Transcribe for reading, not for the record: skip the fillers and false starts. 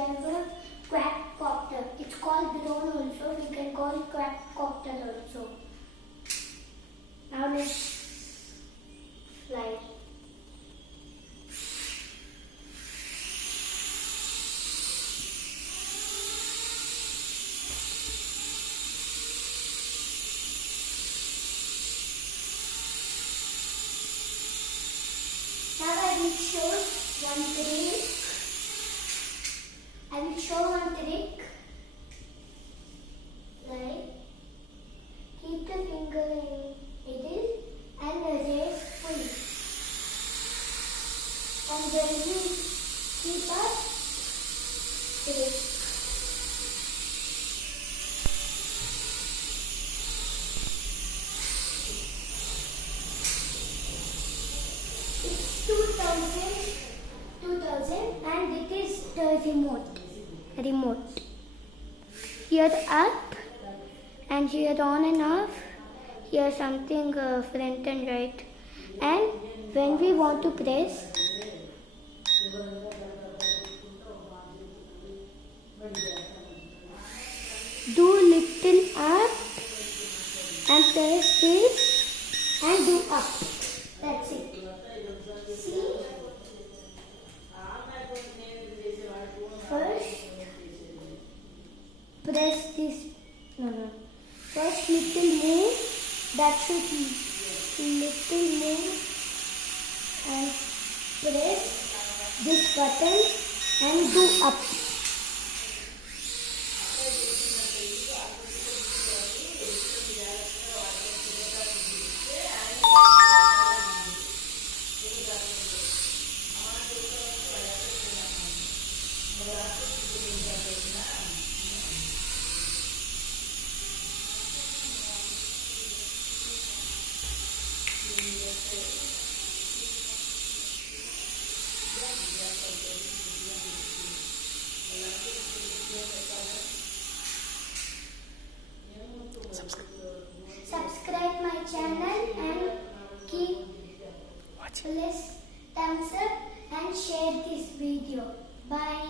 have a quadcopter. It's called drone also. We can call it quadcopter also. Now let's fly. Now I will show one trick. I will show one trick. Like keep the finger in middle and raise full. And when you keep up, trick. It's 2000 and it is the remote. Here up and here on and off. Here something front and right. And when we want to press, do little up and press this and do up. That's it. See? First, press this. No. First, little move. That should little move and press this button and do up. Subscribe my channel and keep thumbs up and share this video. Bye.